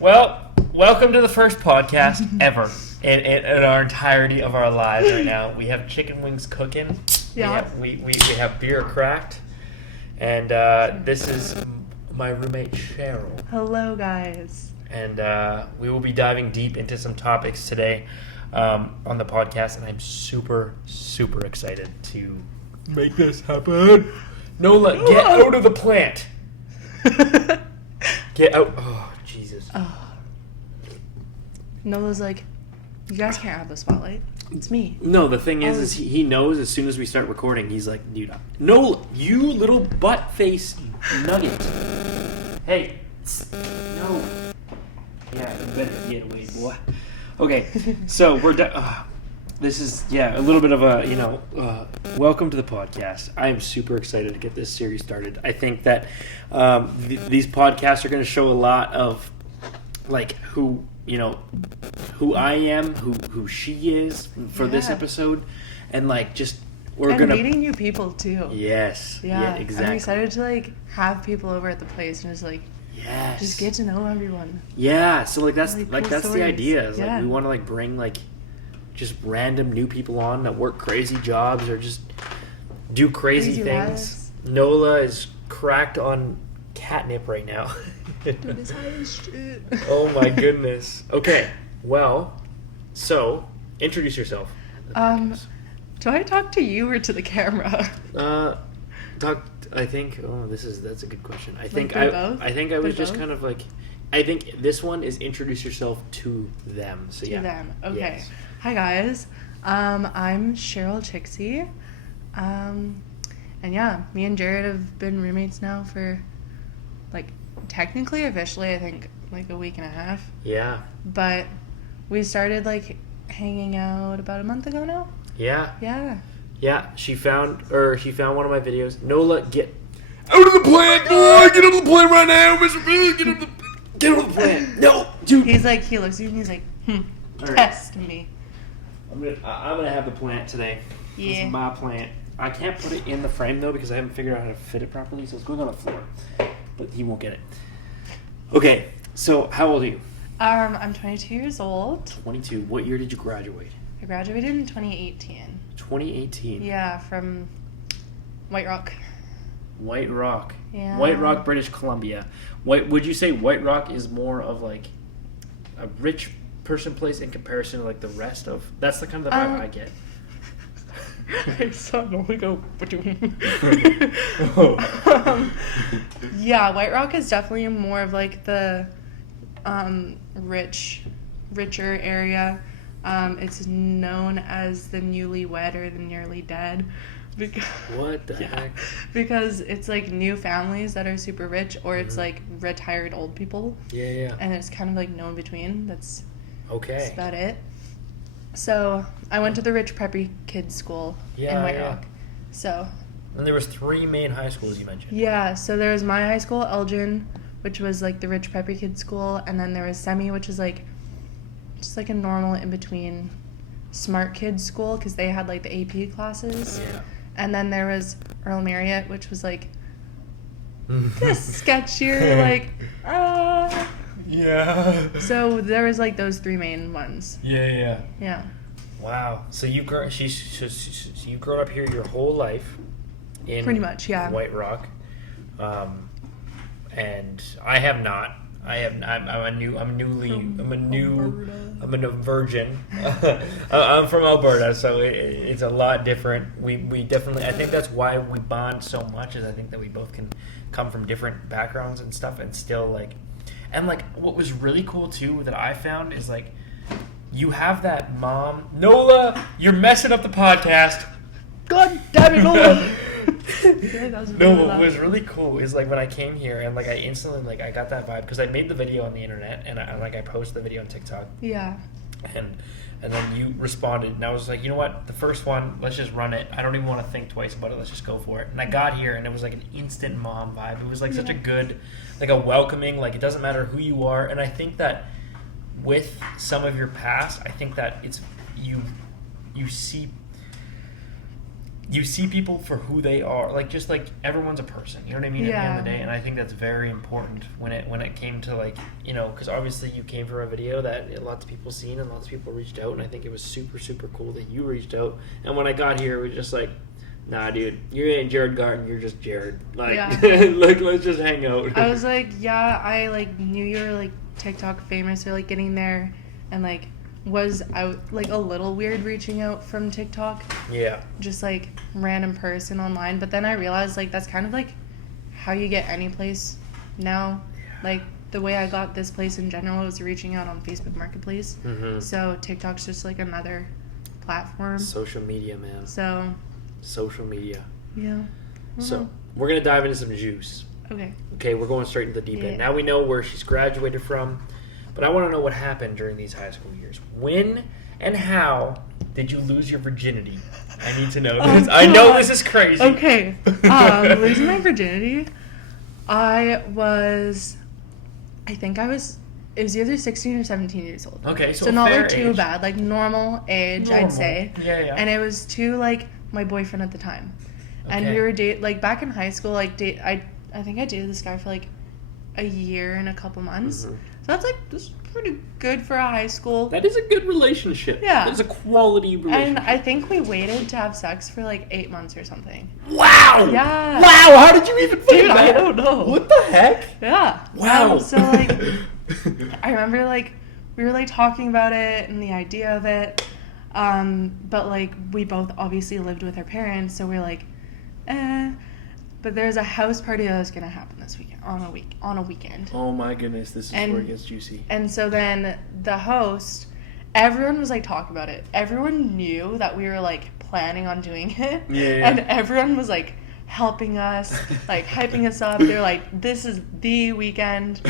Well, welcome to the first podcast ever in our entirety of our lives right now. We have chicken wings cooking. Yeah. We have beer cracked. And this is my roommate, Cheryl. Hello, guys. And we will be diving deep into some topics today on the podcast. And I'm super, super excited to make this happen. Nola, get out of the plant. Get out. Oh, Jesus. Oh. Nola's like, you guys can't have the spotlight. It's me. No, the thing is he knows as soon as we start recording, he's like, dude, Nola, you little butt face nugget. Hey, no. Yeah, you better get away, boy. Okay, so we're done. This is, a little bit of a, welcome to the podcast. I am super excited to get this series started. I think that these podcasts are going to show a lot of, like, who I am, who she is for this episode. And, like, just, we're going to... meeting new people, too. Yes. Yeah, exactly. I'm excited to, like, have people over at the place and just, like... Yes. Just get to know everyone. Yeah, so, like, that's cool that's stories. the idea. Is, Yeah. like, we want to, like, bring, like... just random new people on that work crazy jobs or just do crazy things. Lives. Nola is cracked on catnip right now. Dude, it's high as shit. Oh my goodness. Okay, well, so introduce yourself. Do I talk to you or to the camera? I think. Oh, that's a good question. I think both? I think I was just both? kind of like. I think this one is introduce yourself to them. So To yeah. them. Okay. Yes. Hi, guys. I'm Cheryl Chixie. And yeah, me and Jared have been roommates now for, like, technically, officially, I think, like, a week and a half. Yeah. But we started, like, hanging out about a month ago now. Yeah. Yeah. Yeah, she found one of my videos. Nola, get out of the plant! Oh, get out of the plant right now, Mr. B! Get out of the plant! No, dude. He looks at you and he's like, All right. test me. I'm gonna have the plant today. Yeah. This is my plant. I can't put it in the frame though because I haven't figured out how to fit it properly, so it's going on the floor. But he won't get it. Okay, so how old are you? I'm 22 years old. 22. What year did you graduate? I graduated in 2018. 2018. Yeah, from White Rock. White Rock. Yeah. White Rock, British Columbia. Would you say White Rock is more of like a rich person place in comparison to like the rest of? That's the kind of the vibe I get. I saw Nola go. Yeah, White Rock is definitely more of like the richer area. It's known as the newlywed or the nearly dead. What the heck? Because it's like new families that are super rich, or it's like retired old people. Yeah. And it's kind of like no in between. That's about it. So I went to the rich preppy kids school in White Rock. So. And there was 3 main high schools you mentioned. Yeah, so there was my high school, Elgin, which was like the rich preppy kids school, and then there was Semi, which is like just like a normal in between smart kids school because they had like the AP classes. Yeah. And then there was Earl Marriott, which was like this sketchier, like Yeah. So there was like those 3 main ones. Yeah. Yeah. Wow. So you grown up here your whole life in Pretty much, yeah. White Rock, and I have not. I'm a virgin. I'm from Alberta, so it's a lot different. We definitely. I think that's why we bond so much. Is I think that we both can come from different backgrounds and stuff, and still like. And, like, what was really cool, too, that I found is, like, you have that mom... Nola, you're messing up the podcast. God damn it, Nola! What was really cool is, like, when I came here and, like, I instantly, like, I got that vibe. Because I made the video on the internet, and, I posted the video on TikTok. Yeah. And then you responded, and I was like, you know what? The first one, let's just run it. I don't even want to think twice about it. Let's just go for it. And I got here, and it was like an instant mom vibe. It was like such a good, like a welcoming, like it doesn't matter who you are. And I think that with some of your past, I think that it's you see you see people for who they are, like just like everyone's a person, you know what I mean, at the end of the Yeah. day. And I think that's very important when it came to, like, you know, because obviously you came from a video that lots of people seen and lots of people reached out, and I think it was super super cool that you reached out. And when I got here, it was just like, nah, dude, you ain't Jared Garden, you're just Jared, like, like, let's just hang out. I was like, yeah, I like knew you were like TikTok famous or like getting there, and like was out like a little weird reaching out from TikTok, Yeah. just like random person online. But then I realized like that's kind of like how you get any place now. Like the way I got this place in general was reaching out on Facebook Marketplace. Mm-hmm. So TikTok's just like another platform. Social media, man. So Social media. yeah. So we're gonna dive into some juice. Okay. Okay, we're going straight into the deep Yeah. end. Now we know where she's graduated from, but I want to know what happened during these high school years. When and how did you lose your virginity? I need to know Oh, this. I know God. this is crazy. Okay. Losing my virginity, I think it was either 16 or 17 years old. Okay, so So not fair like too age. bad, like normal age, Normal. I'd say. Yeah. And it was to like my boyfriend at the time. And Okay. we were like back in high school, like I think I dated this guy for like a year and a couple months. Mhm. So that's pretty good for a high school. That is a good relationship. Yeah. That is a quality relationship. And I think we waited to have sex for like 8 months or something. Wow! Yeah. Wow, how did you even think Dude, that? I don't know. What the heck? Yeah. Wow. So like I remember like we were like talking about it and the idea of it. But like we both obviously lived with our parents, so we're like, But there's a house party that was gonna happen this weekend on a weekend. Oh my goodness, this is And- where it gets juicy. And so then the host, everyone was like talking about it. Everyone knew that we were like planning on doing it. Yeah. And everyone was like helping us, like hyping us up. They're like, this is the weekend.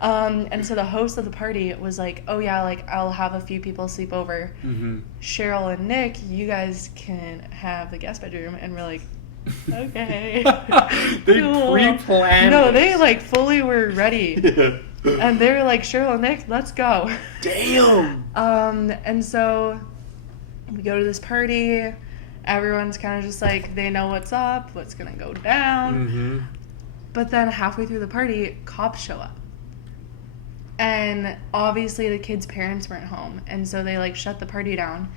And so the host of the party was like, oh yeah, like I'll have a few people sleep over. Mm-hmm. Cheryl and Nick, you guys can have the guest bedroom. And we're like, okay. They Cool. pre-planned. No, this. they like fully were ready. And they were like, Cheryl and Nick, let's go. Damn. And so we go to this party. Everyone's kind of just like, they know what's up, what's gonna go down. Mm-hmm. But then halfway through the party, cops show up. And obviously the kids' parents weren't home. And so they like shut the party down.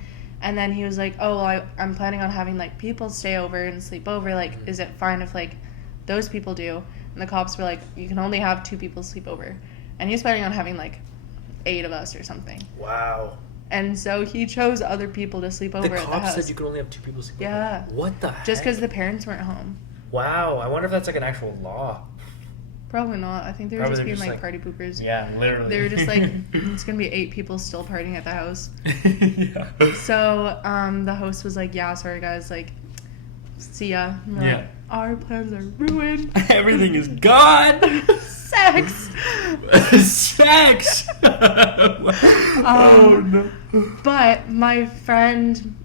And then he was like, oh, well, I'm planning on having like people stay over and sleep over. Like, is it fine if like those people do? And the cops were like, you can only have 2 people sleep over. And he was planning on having like 8 of us or something. Wow. And so he chose other people to sleep over The at the cops house. said you could only have 2 people sleep over. Yeah. What the heck? Just because the parents weren't home. Wow, I wonder if that's like an actual law. Probably not. I think they were Probably just they're being just like like- party poopers. Yeah, literally. They were just like, it's gonna be 8 people still partying at the house. Yeah. So the host was like, yeah, sorry guys, like, see ya. And we're Yeah. like, our plans are ruined. Everything is gone. Sex. Sex. Oh no. But my friend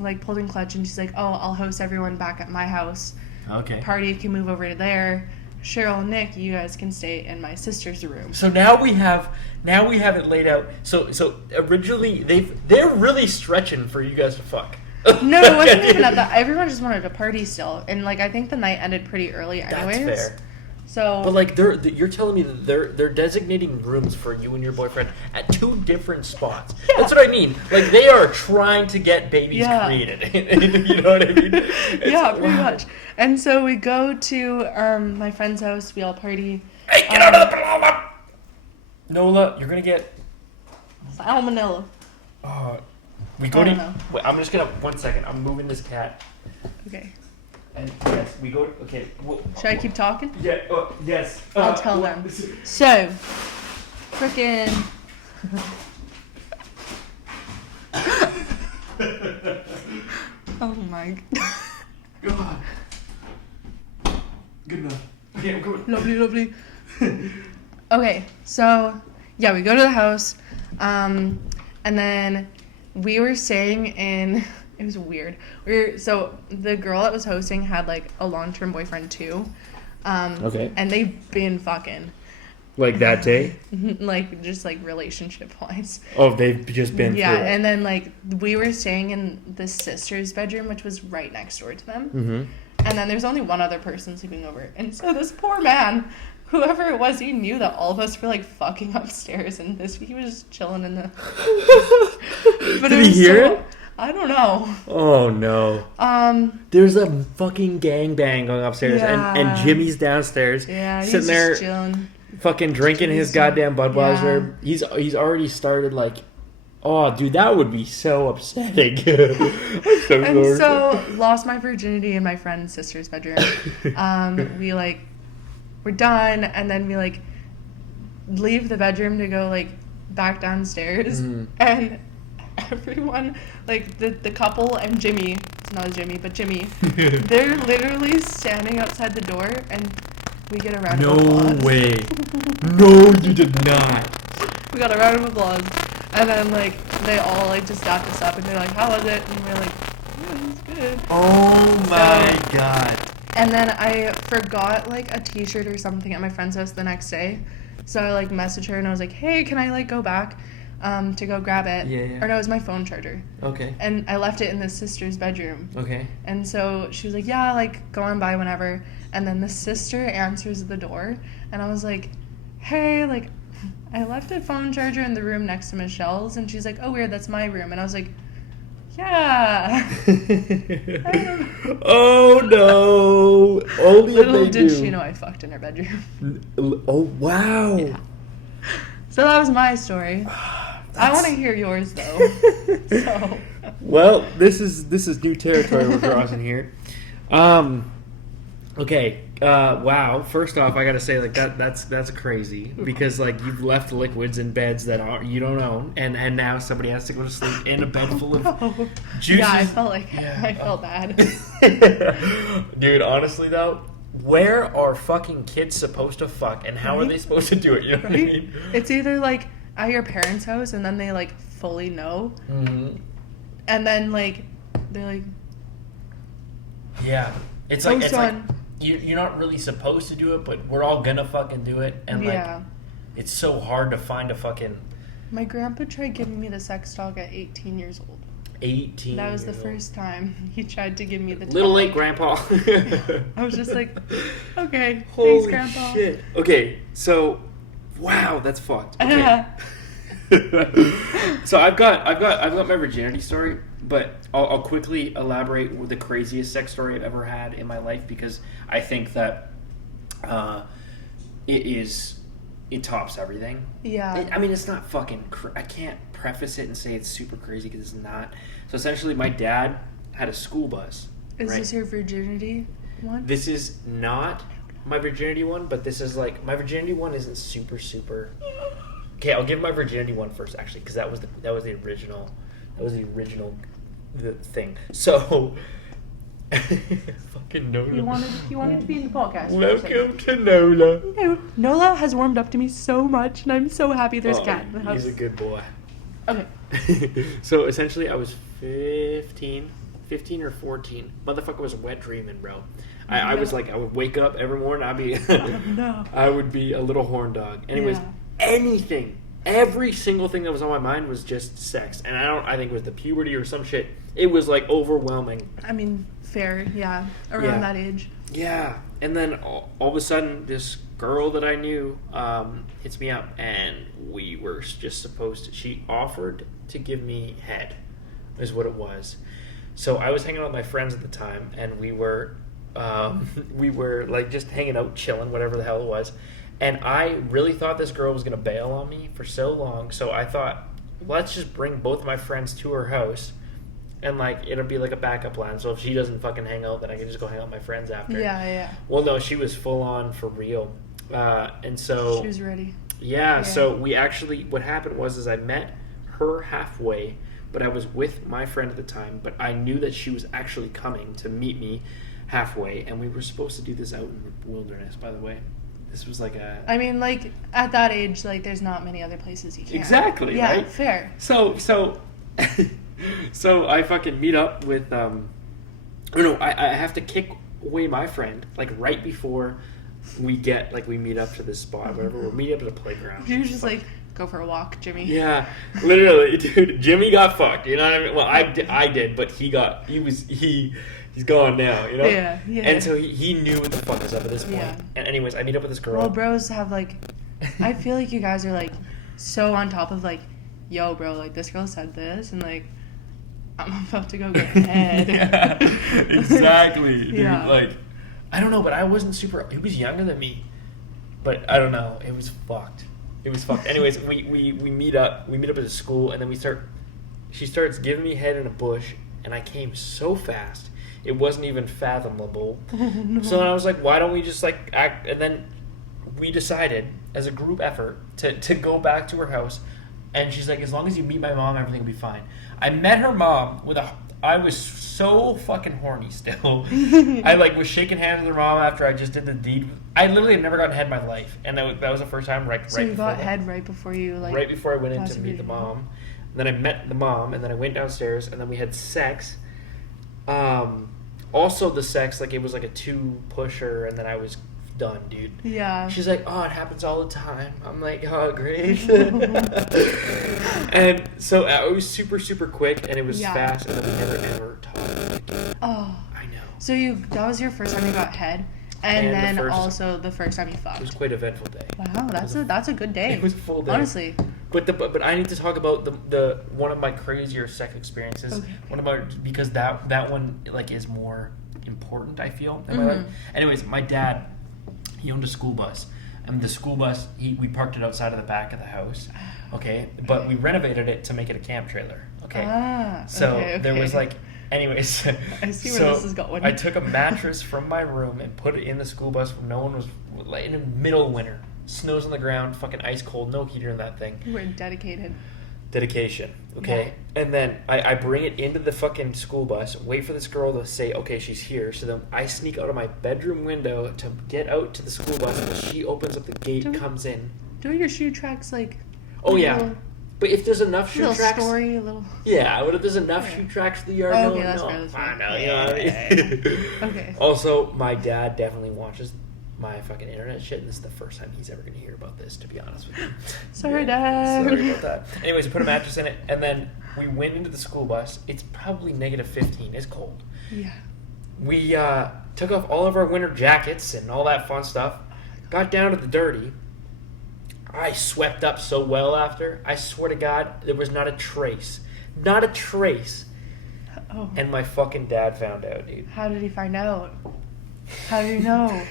like pulled in clutch and she's like, oh, I'll host everyone back at my house. Okay. Party can move over to there. Cheryl and Nick, you guys can stay in my sister's room. So now we have it laid out. So originally they're really stretching for you guys to fuck. No, it wasn't even at that. Everyone just wanted to party still, and like I think the night ended pretty early, anyways. That's fair. So, But like you're telling me that they're designating rooms for you and your boyfriend at 2 different spots. Yeah. That's what I mean. Like they are trying to get babies Yeah. created. You know what I mean? yeah, pretty wow. much. And so we go to my friend's house. We all party. Hey, get out of the Nola! Nola, you're gonna get. Salmonella. We go I to. don't know. Wait, I'm just gonna 1 second. I'm moving this cat. Okay. And yes, we go. Okay. Should I keep talking? Yeah. Yes. I'll tell them. So, frickin'. Oh my. God. Good enough. Okay, I'm going. Lovely, lovely. Okay, so yeah, we go to the house, and then we were staying in. It was weird. So the girl that was hosting had like a long-term boyfriend too, Okay. and they've been fucking, Like that day? Like, just, like, relationship-wise. Oh, they've just been Yeah, through it. and then, like, we were staying in the sister's bedroom, which was right next door to them. Mm-hmm. And then there's only one other person sleeping over. And so this poor man, whoever it was, he knew that all of us were, like, fucking upstairs. And he was just chilling in the... But Did he hear it? I don't know. Oh, no. There's a fucking gangbang going upstairs. Yeah. And Jimmy's downstairs. Yeah, he's sitting there just chilling. fucking drinking his goddamn Budweiser. Yeah. He's already started, like... Oh, dude, that would be so upsetting. I'm So, lost my virginity in my friend's sister's bedroom. We, like, we're done, and then we, like, leave the bedroom to go, like, back downstairs. Mm-hmm. And everyone, like, the couple and Jimmy, it's not Jimmy, but Jimmy, they're literally standing outside the door, and we get a round of applause. No way. No, you did not. We got a round of applause. And then, like, they all, like, just dapped us up, and they're like, how was it? And we're like, yeah, it was good. Oh, my God. And then I forgot, like, a t-shirt or something at my friend's house the next day. So I, like, messaged her, and I was like, hey, can I, like, go back to go grab it? Yeah. Or no, it was my phone charger. Okay. And I left it in the sister's bedroom. Okay. And so she was like, yeah, like, go on by whenever. And then the sister answers the door, and I was like, hey, like... I left a phone charger in the room next to Michelle's, and she's like, oh, weird, that's my room. And I was like, yeah. Oh, no. Only Little if they did do. she know I fucked in her bedroom. Oh, wow. Yeah. So that was my story. I want to hear yours, though. So. Well, this is new territory we're crossing here. Okay. Wow. First off, I gotta say, like, that's crazy, because, like, you've left liquids in beds that you don't own, and now somebody has to go to sleep in a bed full of juices. Yeah, I felt bad. Dude, honestly though, where are fucking kids supposed to fuck, and how are they supposed to do it? You know what I mean? It's either, like, at your parents' house, and then they, like, fully know, and then, like, they're like, yeah, it's like, son. You're not really supposed to do it, but we're all gonna fucking do it, and like, it's so hard to find a fucking... My grandpa tried giving me the sex dog at 18 years old. 18. That was the first time he tried to give me the little dog. late, Grandpa. I was just like, okay, holy thanks, Grandpa. Shit. Okay, so, wow, that's fucked. Okay. So I've got my virginity story, but I'll quickly elaborate with the craziest sex story I've ever had in my life, because I think that it tops everything. Yeah. I mean, it's not fucking... I can't preface it and say it's super crazy, because it's not. So essentially, my dad had a school bus. Is right? this your virginity one? This is not my virginity one, but this is like... My virginity one isn't super... Okay, I'll give my virginity one first, actually, because that was the original... That was the original thing. So... Fucking Nola. He wanted to be in the podcast. Welcome to Nola. No, Nola has warmed up to me so much, and I'm so happy there's a cat in the house. He's a good boy. Okay. So essentially, I was 15 or 14. Motherfucker was wet dreaming, bro. I was like, I would wake up every morning. I'd be, I would be a little horn dog. Anyways, anything, every single thing that was on my mind was just sex, and I think it was the puberty or some shit. It was like overwhelming. I mean, fair, yeah, around that age. Yeah, and then all of a sudden, this girl that I knew hits me up, and we were just supposed to... She offered to give me head, is what it was. So I was hanging out with my friends at the time, and we were like just hanging out, chilling, whatever the hell it was. And I really thought this girl was going to bail on me for so long, so I thought, let's just bring both my friends to her house, and like it'll be like a backup plan. So if she doesn't fucking hang out, then I can just go hang out with my friends after. Yeah. Well, no, she was full on for real, and so she was ready. Yeah. So we actually, what happened was I met her halfway, but I was with my friend at the time. But I knew that she was actually coming to meet me halfway, and we were supposed to do this out in the wilderness. By the way, this was like a... I mean, like at that age, like there's not many other places you can. Exactly. Yeah. Right? Fair. So. So I fucking meet up with I have to kick away my friend like right before we meet up to this spot, whatever. We're meeting up at a playground. You're just like, go for a walk, Jimmy. Yeah, literally, dude. Jimmy got fucked. You know what I mean? Well, I did, but he's gone now. You know? Yeah. And so he knew what the fuck was up at this point. Yeah. And anyways, I meet up with this girl. Well, bros have like, I feel like you guys are like so on top of like, yo, bro, like this girl said this, and like, I'm about to go get head. Yeah, exactly, dude. Yeah. Like, I don't know, but I wasn't super. He was younger than me, but I don't know. It was fucked. Anyways, we meet up. We meet up at a school, and then she starts giving me head in a bush, and I came so fast, it wasn't even fathomable. No. So then I was like, why don't we just like act? And then we decided as a group effort to go back to her house, and she's like, as long as you meet my mom, everything will be fine. I met her mom I was so fucking horny still. I like was shaking hands with her mom after I just did the deed. I literally had never gotten head in my life, and that was the first time. So you got head right before you like. Right before I went in to meet the mom, and then I met the mom, and then I went downstairs, and then we had sex. Also the sex, like it was like a 2-pusher, and then I was done, dude. Yeah. She's like, oh, it happens all the time. I'm like, oh, great. And so it was super, super quick, and it was fast, and then we never, ever talked again. Oh. I know. So that was your first time you got head, and then also the first time you fucked. It was quite an eventful day. Wow, that's a good day. It was a full day. Honestly. But I need to talk about the one of my crazier sex experiences. Okay. Because that one like is more important, I feel, in my life. Anyways, my dad, he owned a school bus, and the school bus we parked it outside of the back of the house, okay, but we renovated it to make it a camp trailer, okay. So there was like, anyways, I see where this is going. I took a mattress from my room and put it in the school bus when no one was, like in the middle of winter, snows on the ground, fucking ice cold, no heater in that thing. You were dedication, okay. And then I bring it into the fucking school bus, wait for this girl to say, okay, she's here. So then I sneak out of my bedroom window to get out to the school bus, and she opens up the gate, comes in. Don't your shoe tracks like... Oh, yeah. But if there's enough shoe tracks... Story, a little... Yeah, but if there's enough shoe tracks to the yard, okay, that's fair. You know what I mean? Okay. Also, my dad definitely watches my fucking internet shit, and this is the first time he's ever going to hear about this, to be honest with you. Sorry, Dad. Sorry about that. Anyways, put a mattress in it, and then we went into the school bus. It's probably -15. It's cold. Yeah. We took off all of our winter jackets and all that fun stuff. Got down to the dirty. I swept up so well after. I swear to God, there was not a trace. Not a trace. Oh. And my fucking dad found out, dude. How did he find out? How did he know?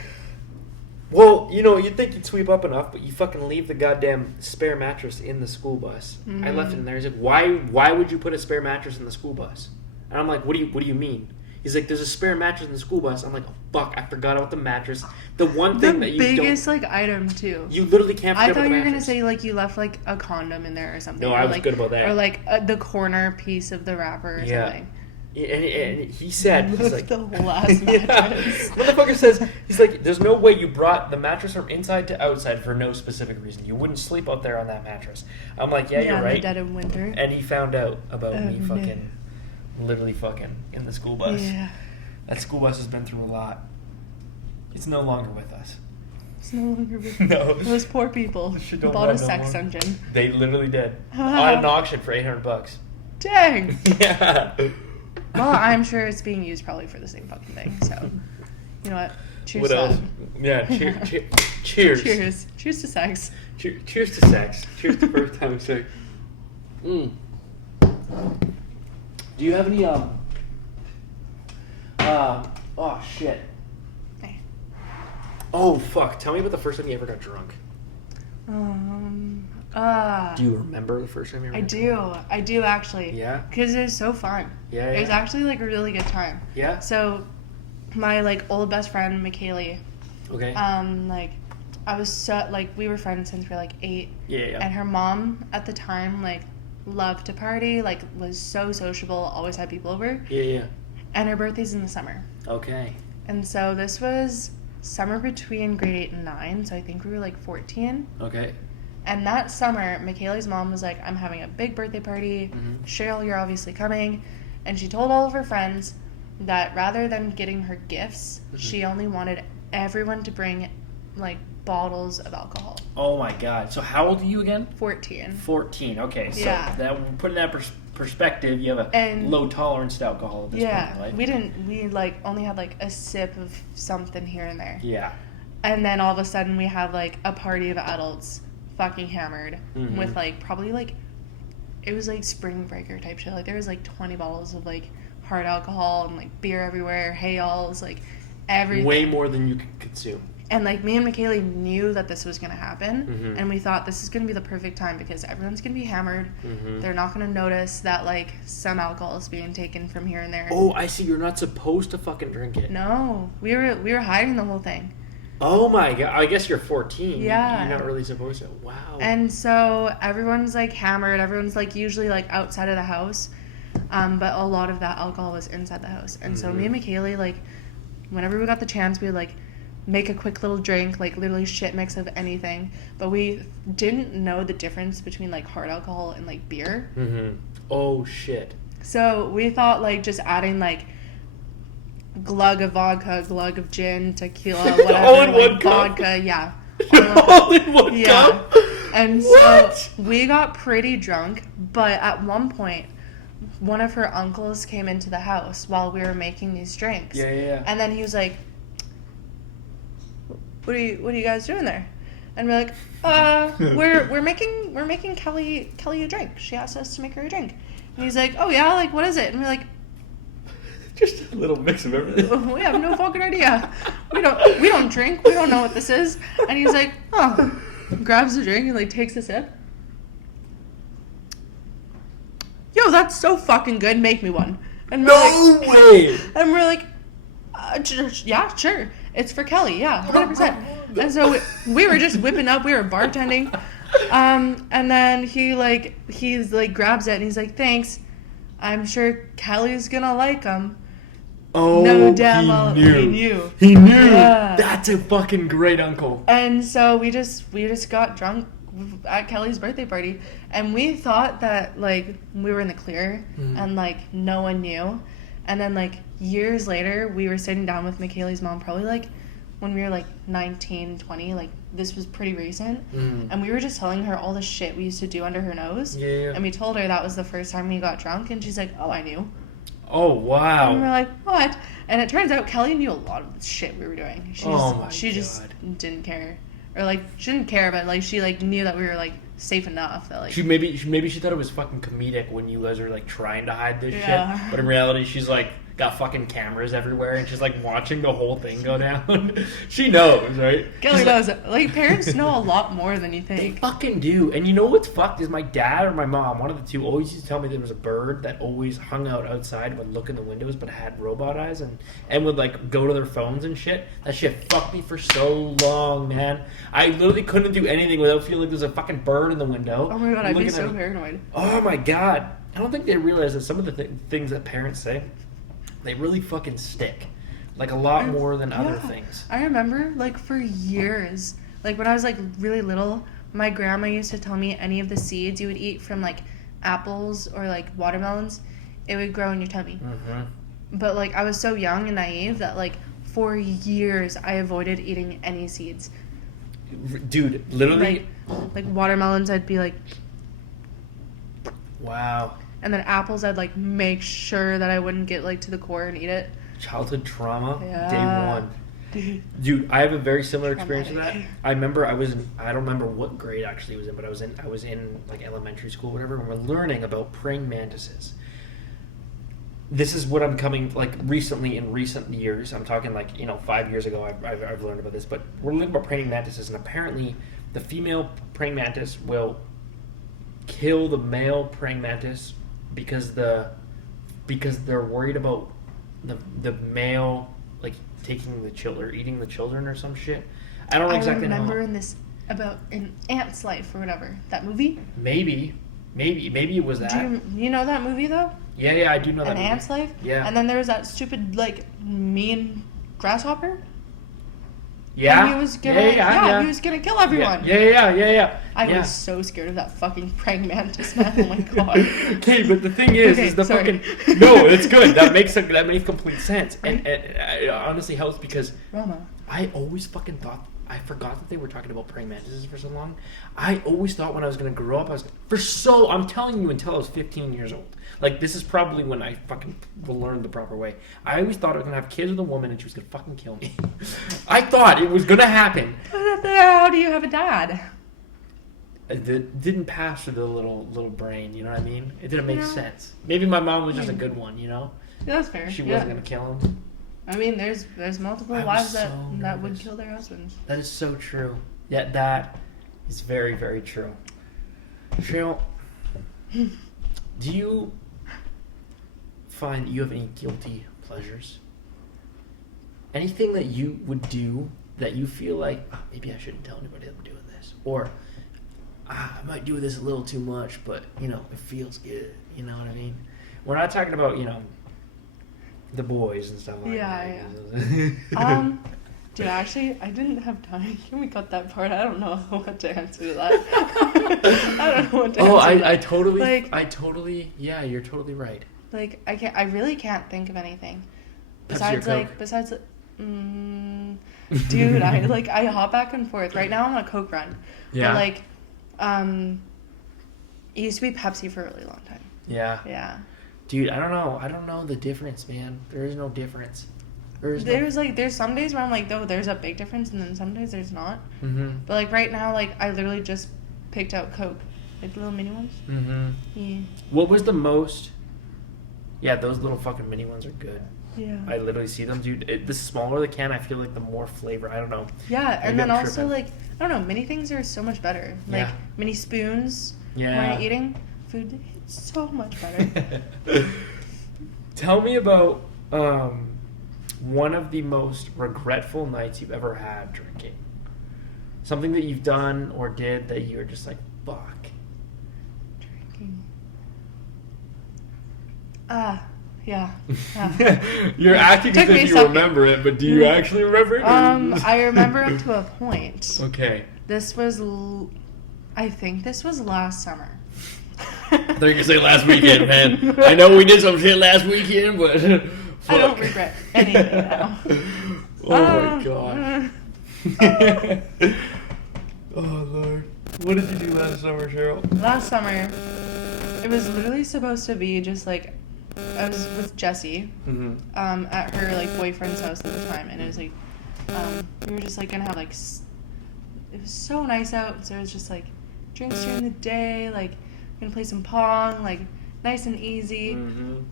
Well, you know, you'd think you'd sweep up enough, but you fucking leave the goddamn spare mattress in the school bus. I left it in there. He's like, why would you put a spare mattress in the school bus? And I'm like, what do you mean? He's like, there's a spare mattress in the school bus. I'm like, oh, fuck, I forgot about the mattress. The one thing that you don't... The biggest, like, item, too. You literally can't forget about the mattress. I thought you were going to say, like, you left, like, a condom in there or something. No, I was good about that. Or, like, the corner piece of the wrapper or something. And he said, he's like, the last mattress. Motherfucker says, he's like, there's no way you brought the mattress from inside to outside for no specific reason. You wouldn't sleep out there on that mattress. I'm like, yeah, you're right. In the dead of winter. And he found out about me fucking, literally fucking in the school bus. Yeah. That school bus has been through a lot. It's no longer with us. It's no longer with us. No. Those poor people bought a sex dungeon. They literally did. On an auction for $800. Dang. Yeah. Well, I'm sure it's being used probably for the same fucking thing. So, you know what? Cheers. What to else? that. Yeah. Cheers. Cheers. Cheers to sex. Cheers to sex. Cheers to first time sex. Do you have any oh shit. Hey. Oh fuck! Tell me about the first time you ever got drunk. Do you remember the first time you ever got drunk? I do actually. Yeah? Because it was so fun. Yeah. It was actually like a really good time. Yeah? So, my like old best friend, McKaylee. Okay. Like, I was so, like, we were friends since we were like 8. Yeah. And her mom at the time, like, loved to party, like, was so sociable, always had people over. Yeah. And her birthday's in the summer. Okay. And so this was summer between grade 8 and 9, so I think we were like 14. Okay. And that summer, Michaela's mom was like, I'm having a big birthday party. Mm-hmm. Cheryl, you're obviously coming. And she told all of her friends that rather than getting her gifts, she only wanted everyone to bring like bottles of alcohol. Oh my god. So how old are you again? 14. 14. Okay. So Yeah. that putting that perspective, you have a low tolerance to alcohol at this point in life. We like only had like a sip of something here and there. Yeah. And then all of a sudden we have like a party of adults fucking hammered with like probably like it was like spring breaker type shit. Like there was like 20 bottles of like hard alcohol and like beer everywhere, hay-alls, like everything. Way more than you could consume. And like me and McKaylee knew that this was going to happen, and we thought this is going to be the perfect time because everyone's going to be hammered. They're not going to notice that like some alcohol is being taken from here and there. Oh, I see. You're not supposed to fucking drink it. No, we were hiding the whole thing. Oh my god! I guess you're 14. Yeah, you're not really supposed to. Wow. And so everyone's like hammered. Everyone's like usually like outside of the house, but a lot of that alcohol was inside the house. And so me and McKaylee, like, whenever we got the chance, we would like make a quick little drink, like literally shit mix of anything. But we didn't know the difference between like hard alcohol and like beer. Oh shit. So we thought like just adding like glug of vodka, glug of gin, tequila, whatever, all in like one vodka, cup? yeah. All in one cup? And what? So we got pretty drunk, but at one point one of her uncles came into the house while we were making these drinks. Yeah. And then he was like, What are you guys doing there? And we're like, we're making Kelly a drink. She asked us to make her a drink. And he's like, oh yeah, like what is it? And we're like, just a little mix of everything. We have no fucking idea. We don't drink. We don't know what this is. And he's like, oh, grabs the drink and like takes a sip. Yo, that's so fucking good. Make me one. And No way. And we're like, yeah, sure. It's for Kelly. Yeah, 100%. And so we were just whipping up. We were bartending. And then he's like grabs it and he's like, thanks. I'm sure Kelly's gonna like them. Oh, no damn he knew. He knew. Yeah. That's a fucking great uncle. And so we just got drunk at Kelly's birthday party, and we thought that like we were in the clear and like no one knew. And then like years later, we were sitting down with McKaylee's mom, probably like when we were like 19, 20, like this was pretty recent. And we were just telling her all the shit we used to do under her nose. Yeah. And we told her that was the first time we got drunk, and she's like, oh, I knew. Oh, wow. And we're like, what? And it turns out Kelly knew a lot of the shit we were doing. She just didn't care. Or like, she didn't care, but like she like knew that we were like safe enough that like maybe she thought it was fucking comedic when you guys are like trying to hide this shit, but in reality she's like got fucking cameras everywhere and she's like watching the whole thing go down. She knows, right? Kelly knows. Like parents know a lot more than you think. They fucking do. And you know what's fucked is my dad or my mom, one of the two, always used to tell me there was a bird that always hung out outside, would look in the windows but had robot eyes and would like go to their phones and shit. That shit fucked me for so long, man. I literally couldn't do anything without feeling like there's a fucking bird in the window. Oh my god, I'd be so paranoid. Oh my god. I don't think they realize that some of the things that parents say, they really fucking stick. Like a lot more than other things. I remember like for years, like when I was like really little, my grandma used to tell me any of the seeds you would eat from like apples or like watermelons, it would grow in your tummy. But like I was so young and naive that like for years I avoided eating any seeds. Dude, literally like watermelons I'd be like, wow. And then apples I'd like make sure that I wouldn't get like to the core and eat it. Childhood trauma, yeah. Day one. Dude, I have a very similar experience to that. I remember I don't remember what grade actually it was in, but I was in like elementary school or whatever, and we're learning about praying mantises. This is what I'm coming like recently in recent years. I'm talking like 5 years ago. I've learned about this, but we're learning about praying mantises, and apparently the female praying mantis will kill the male praying mantis because they're worried about the male like taking the children or eating the children or some shit. I don't exactly know. I remember in Ant's Life or whatever, that movie. Maybe it was that. Do you know that movie though? Yeah, I do know that movie. Ant's Life? Yeah. And then there was that stupid like mean grasshopper. Yeah. And he was gonna he was gonna kill everyone. Yeah. I was so scared of that fucking praying mantis, man. Oh my god. Okay, but the thing is the fucking no, it's good. That makes complete sense, and it honestly helps because Roma. I always fucking thought I forgot that they were talking about praying mantises for so long. I always thought when I was going to grow up, I'm telling you, until I was 15 years old. Like, this is probably when I fucking learned the proper way. I always thought I was going to have kids with a woman and she was going to fucking kill me. I thought it was going to happen. How do you have a dad? It didn't pass through the little brain, you know what I mean? It didn't make sense. Maybe my mom was just a good one, you know? Yeah, that's fair. She wasn't going to kill him. I mean, there's multiple wives that would kill their husbands. That is so true. Yeah, that is very, very true. Cheryl, do you find you have any guilty pleasures? Anything that you would do that you feel like, maybe I shouldn't tell anybody I'm doing this, or I might do this a little too much, but it feels good. You know what I mean? We're not talking about the boys and stuff like that. Yeah. Dude, actually, I didn't have time. Can we cut that part? I don't know what to answer to that. I don't know what to answer. I totally. Yeah, you're totally right. Like, I really can't think of anything. Besides, dude, I hop back and forth. Right now I'm on a Coke run. Yeah. But it used to be Pepsi for a really long time. Yeah. Yeah. Dude, I don't know the difference, man. There is no difference. There's some days where I'm like, oh, there's a big difference, and then some days there's not. Mm-hmm. But like right now, like I literally just picked out Coke, like the little mini ones. Mm-hmm. Yeah. What was the most? Yeah, those little fucking mini ones are good. Yeah. I literally see them, dude. The smaller the can, I feel like the more flavor. I don't know. Yeah, and then also like I don't know, mini things are so much better. Like mini spoons. Yeah. When you're eating food, it's so much better. Tell me about one of the most regretful nights you've ever had drinking. Something that you've done or did that you were just like, fuck. Drinking. Yeah. You're acting as if you remember it, but do you actually remember it? I remember up to a point. Okay. I think this was last summer. I thought you were going to say last weekend, man. I know we did some shit last weekend, but fuck. I don't regret anything now. Oh my god. Oh Lord. What did you do last summer, Cheryl? Last summer, it was literally supposed to be just like, I was with Jessie, at her like boyfriend's house at the time, and it was like, we were just like gonna have like, it was so nice out, so it was just like, drinks during the day, like, gonna play some Pong, like, nice and easy. Mm-hmm.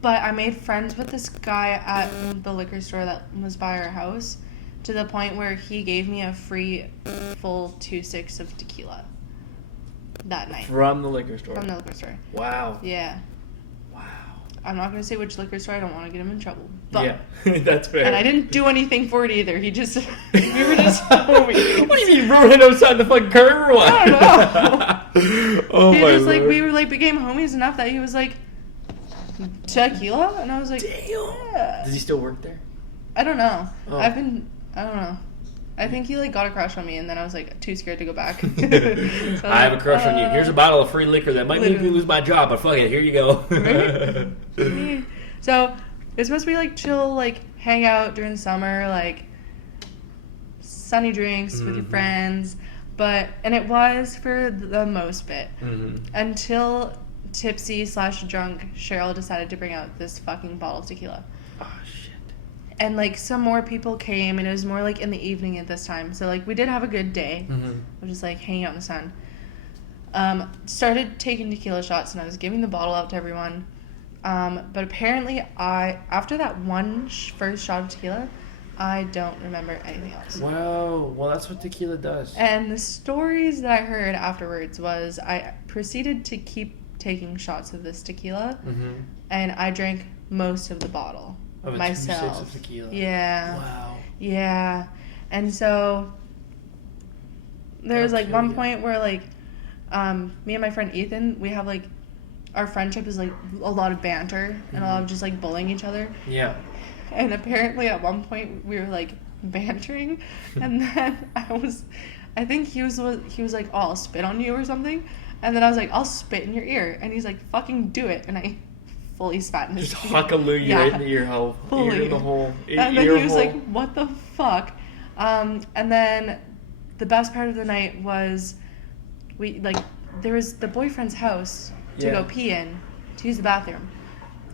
But I made friends with this guy at the liquor store that was by our house, to the point where he gave me a free full 2-6 of tequila that night. From the liquor store? From the liquor store. Wow. Yeah. Wow. I'm not going to say which liquor store. I don't want to get him in trouble. But, yeah, that's fair. And I didn't do anything for it either. We were just homies. What do you mean, wrote it outside the fucking curtain or what? I don't know. Oh my Lord. Lord. We were like, became homies enough that he was like, tequila? And I was like, damn. Yeah. Does he still work there? I don't know. Oh. I don't know. I think he like got a crush on me, and then I was like too scared to go back. So I have a crush on you. Here's a bottle of free liquor that might make me lose my job, but fuck it, here you go. Right? So it's supposed to be like chill, like hang out during summer, like sunny drinks with your friends, and it was for the most bit until tipsy/drunk Cheryl decided to bring out this fucking bottle of tequila. Oh shit. And like some more people came, and it was more like in the evening at this time, so like we did have a good day of just like hanging out in the sun. Started taking tequila shots, and I was giving the bottle out to everyone, but apparently after that one first shot of tequila, I don't remember anything else. Wow. Well, that's what tequila does. And the stories that I heard afterwards was I proceeded to keep taking shots of this tequila, and I drank most of the bottle of myself. 2-6 of tequila. Yeah. Wow. Yeah. And so there was like one point where like me and my friend Ethan, we have like our friendship is like a lot of banter and a lot of just like bullying each other. Yeah. And apparently at one point we were like bantering, and then I think he was like, oh, I'll spit on you or something. And then I was like, I'll spit in your ear. And he's like, fucking do it. And I fully spat in his ear. Just huckaloo you right in the ear hole. Fully. Ear in the hole. And then he was like, what the fuck? And then the best part of the night was there was the boyfriend's house to go pee in, to use the bathroom.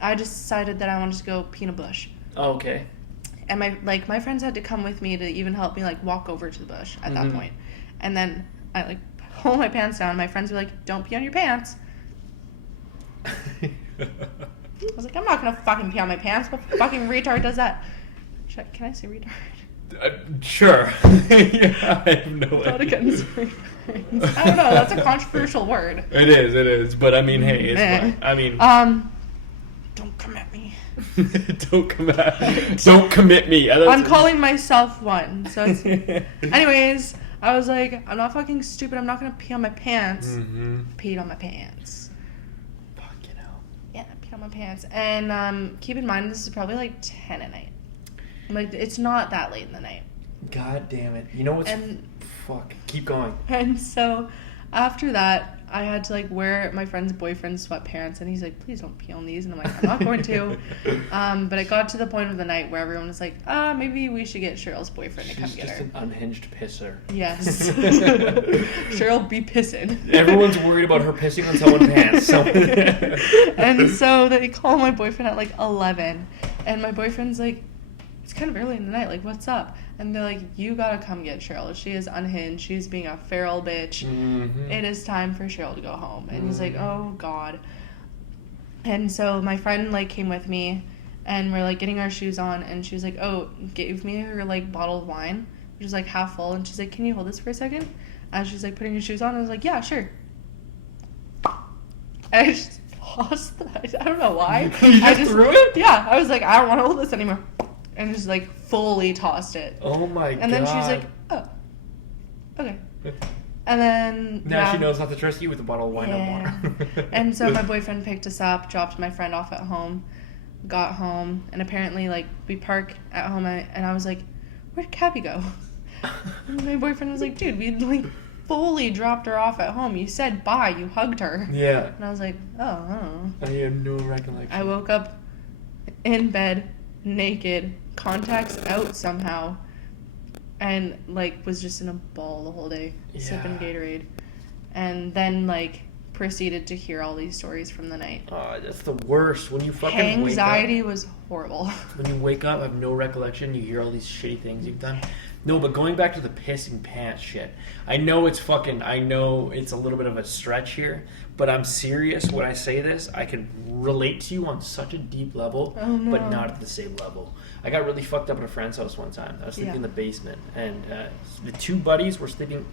I just decided that I wanted to go pee in a bush. Oh, okay. And my friends had to come with me to even help me walk over to the bush at that point. And then I pull my pants down. My friends were like, "Don't pee on your pants." I was like, "I'm not gonna fucking pee on my pants. What fucking retard does that?" Can I say retard? Sure. Yeah, I have no Not idea. against retards. I don't know. That's a controversial word. It is. But I mean, hey, it's fine. I mean, don't come at me. don't commit me. I'm calling myself one. So it's... Anyways, I was like, I'm not fucking stupid. I'm not gonna pee on my pants. Peed on my pants. Fucking hell. Yeah, I peed on my pants. And keep in mind, this is probably 10 at night. It's not that late in the night. God damn it. You know what's... Fuck. Keep going. And so after that, I had to wear my friend's boyfriend's sweatpants, and he's like, "Please don't pee on these," and I'm like, "I'm not going to." But it got to the point of the night where everyone was like, maybe we should get Cheryl's boyfriend to come get her. She's just an unhinged pisser. Yes. Cheryl be pissing. Everyone's worried about her pissing on someone's pants. So. And so they call my boyfriend at 11, and my boyfriend's like, "It's kind of early in the night, what's up?" And they're like, "You gotta come get Cheryl. She is unhinged. She's being a feral bitch. It is time for Cheryl to go home." And he's like, "Oh, God." And so my friend, came with me, and we're, getting our shoes on, and she was like, gave me her, bottle of wine, which was, half full, and she's like, "Can you hold this for a second?" As she's, putting her shoes on, I was like, "Yeah, sure." And I just tossed that. I don't know why. You just threw it? Yeah. I was like, "I don't want to hold this anymore." And just fully tossed it. Oh my God. And then she's like, "Oh, okay." And then now she knows not to trust you with a bottle of wine no more. And so my boyfriend picked us up, dropped my friend off at home, got home, and apparently we park at home, and I was like, "Where'd Cappy go?" And my boyfriend was like, "Dude, we fully dropped her off at home. You said bye. You hugged her." Yeah. And I was like, "Oh." I have no recollection. I woke up in bed, naked, contacts out somehow, and was just in a ball the whole day, sipping Gatorade, and then proceeded to hear all these stories from the night. Oh, that's the worst. When you fucking anxiety wake up, was horrible. When you wake up, have no recollection, you hear all these shitty things you've done. No, but going back to the pissing pants shit, I know it's a little bit of a stretch here, but I'm serious when I say this. I can relate to you on such a deep level, but not at the same level. I got really fucked up at a friend's house one time. I was sleeping in the basement, and the two buddies were sleeping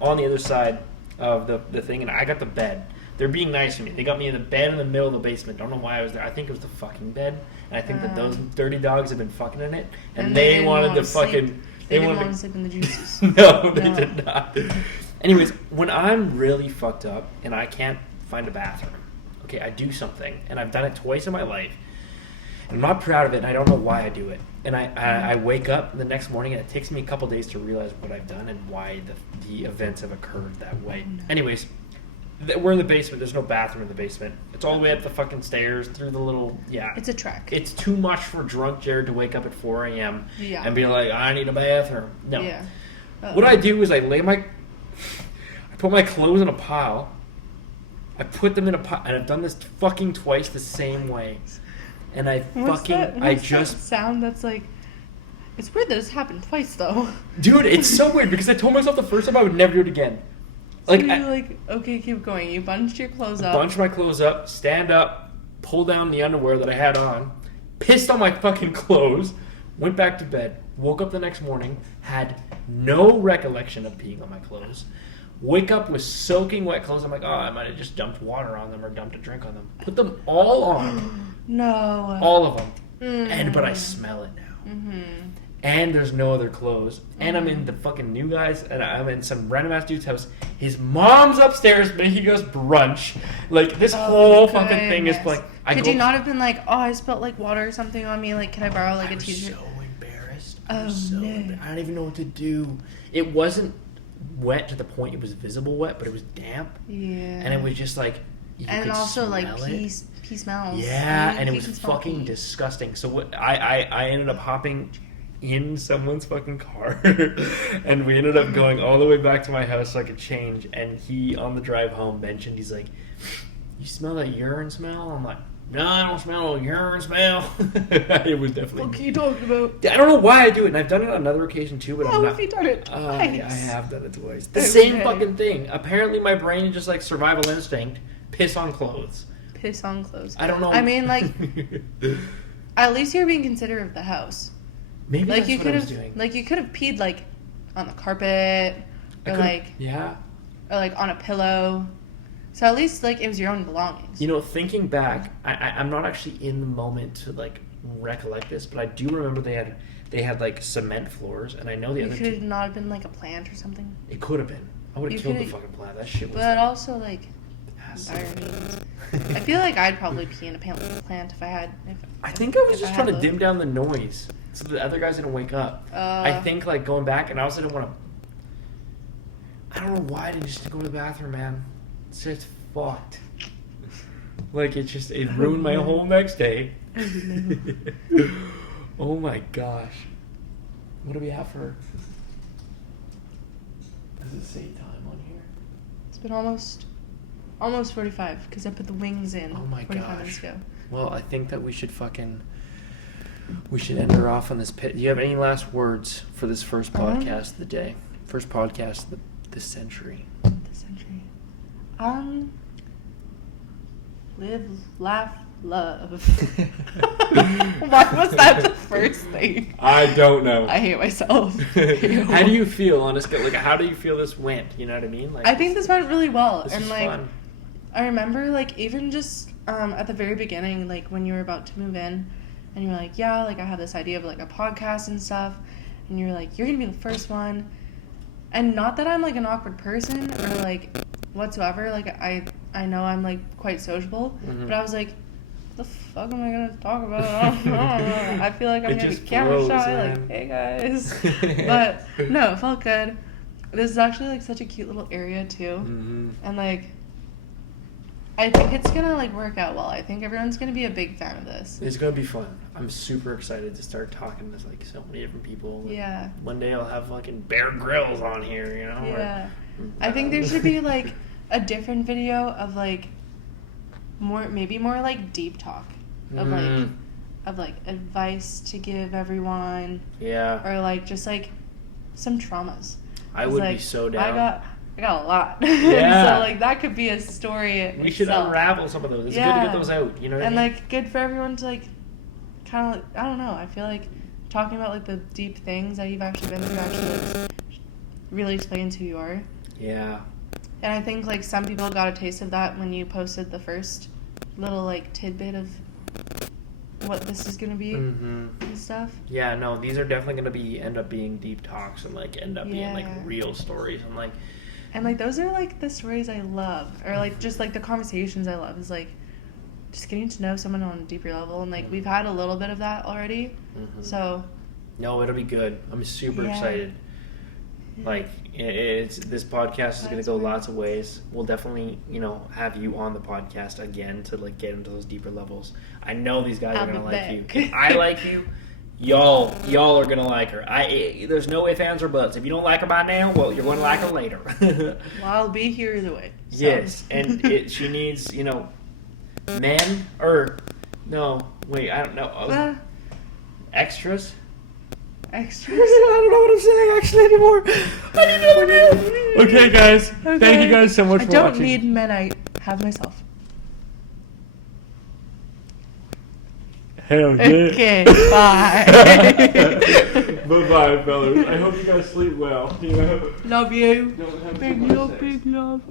on the other side of the thing, and I got the bed. They're being nice to me. They got me in the bed in the middle of the basement. Don't know why I was there. I think it was the fucking bed, and I think that those dirty dogs had been fucking in it, and they wanted to fucking... They didn't want to sleep in the juices. No, they did not. Anyways, when I'm really fucked up and I can't find a bathroom, okay, I do something, and I've done it twice in my life, and I'm not proud of it, and I don't know why I do it. And I wake up the next morning, and it takes me a couple days to realize what I've done and why the events have occurred that way. Anyways, we're in the basement. There's no bathroom in the basement. It's all the way up the fucking stairs through the little... Yeah. It's a trek. It's too much for drunk Jared to wake up at 4 a.m. And be like, "I need a bathroom." No. Yeah. What I do is I put my clothes in a pile. I put them in a pile, and I've done this fucking twice the same way. And What's that sound that's it's weird that it's happened twice though. Dude, it's so weird because I told myself the first time I would never do it again. So you're okay, keep going. You bunched your clothes up. Bunch my clothes up, stand up, pull down the underwear that I had on, pissed on my fucking clothes, went back to bed, woke up the next morning, had no recollection of peeing on my clothes. Wake up with soaking wet clothes. I'm like, I might have just dumped water on them or dumped a drink on them. Put them all on. No. All of them. But I smell it now. And there's no other clothes. And I'm in the fucking new guy's, and I'm in some random ass dude's house. His mom's upstairs making us brunch. This whole fucking thing is playing. Could you not have been I spilled water or something on me? Can I borrow a t-shirt? I was so embarrassed. No. I don't even know what to do. It wasn't wet to the point it was visible wet, but it was damp. Yeah. And it was just and also pee smells. Yeah, and it was fucking disgusting. So what I ended up hopping in someone's fucking car. And we ended up going all the way back to my house so I could change. And he, on the drive home, mentioned, he's like, you smell that urine smell? I'm like, no, I don't smell a urine smell. It was definitely... What are you talking about? I don't know why I do it, and I've done it on another occasion too, but How have you done it twice? I have done it twice. The same fucking thing. Apparently my brain is just like survival instinct. Piss on clothes. Piss on clothes. I don't know. I mean, like, at least you're being considerate of the house. Maybe like, that's you what could I was have, doing. like, you could have peed, like, on the carpet, or, like... Yeah. Or, like, on a pillow. So at least, like, it was your own belongings. You know, thinking back, I'm not actually in the moment to, like, recollect this, but I do remember they had like, cement floors, and I know the other two... It could not have been, like, a plant or something. It could have been. I would have killed the fucking plant. That shit was... But also, like, environment. I feel like I'd probably pee in a plant if I had... I think I was just trying to dim down the noise so the other guys didn't wake up. I think, like, going back, and I also didn't want to... I don't know why I didn't just go to the bathroom, man. It's just fucked. Like, it ruined my whole next day. Oh my gosh. What do we have for... Does it say time on here? It's been almost 45, because I put the wings in 45 minutes ago. Well, I think that we should end her off on this pit. Do you have any last words for this first podcast of the day? First podcast of this century. Live, laugh, love. Why was that the first thing? I don't know. I hate myself. How do you feel, honestly? Like, how do you feel this went? You know what I mean? Like, I think this went really well. This and is like, fun. I remember, like, even just at the very beginning, like, when you were about to move in, and you were like, yeah, like, I have this idea of, like, a podcast and stuff, and you were like, you're gonna be the first one. And not that I'm, like, an awkward person or, like, whatsoever. Like, I know I'm, like, quite sociable, but I was like, what the fuck am I gonna talk about? I don't know. I feel like I'm gonna be camera shy, like, hey guys. But no, it felt good. This is actually, like, such a cute little area too, and, like, I think it's gonna, like, work out well. I think everyone's gonna be a big fan of this. It's gonna be fun. I'm super excited to start talking to, like, so many different people. Yeah. One day I'll have fucking Bear Grylls on here, you know? Yeah. I think there should be, like, a different video of, like, maybe more like deep talk of like advice to give everyone. Yeah. Or, like, just, like, some traumas. I would be so down. I got a lot. Yeah. So, like, that could be a story. We should unravel some of those. It's good to get those out, you know what I mean? And, like, good for everyone to, like, kind of, like, I don't know. I feel like talking about, like, the deep things that you've actually been through actually, like, really explains who you are. Yeah. And I think, like, some people got a taste of that when you posted the first little, like, tidbit of what this is going to be and stuff. Yeah, no, these are definitely going to end up being deep talks and, like, end up being, like, real stories. And, like... And, like, those are, like, the stories I love. Or, like, just, like, the conversations I love is, like, just getting to know someone on a deeper level. And, like, we've had a little bit of that already. So... No, it'll be good. I'm super excited. Like, this podcast is going to go lots of ways. We'll definitely, you know, have you on the podcast again to, like, get into those deeper levels. I know these guys are going to like you. I like you. Y'all are going to like her. There's no ifs, ands, or buts. If you don't like her by now, well, you're going to like her later. Well, I'll be here either way. So. Yes, and she needs, you know, men, or, no, wait, I don't know. Extras? Extras? I don't know what I'm saying actually anymore. I need another man. Okay, guys. Okay. Thank you guys so much for watching. I don't need men. I have myself. Hell yeah. Okay, bye. Bye-bye, fellas. I hope you guys sleep well. Love you. Don't have too much sex. Big love.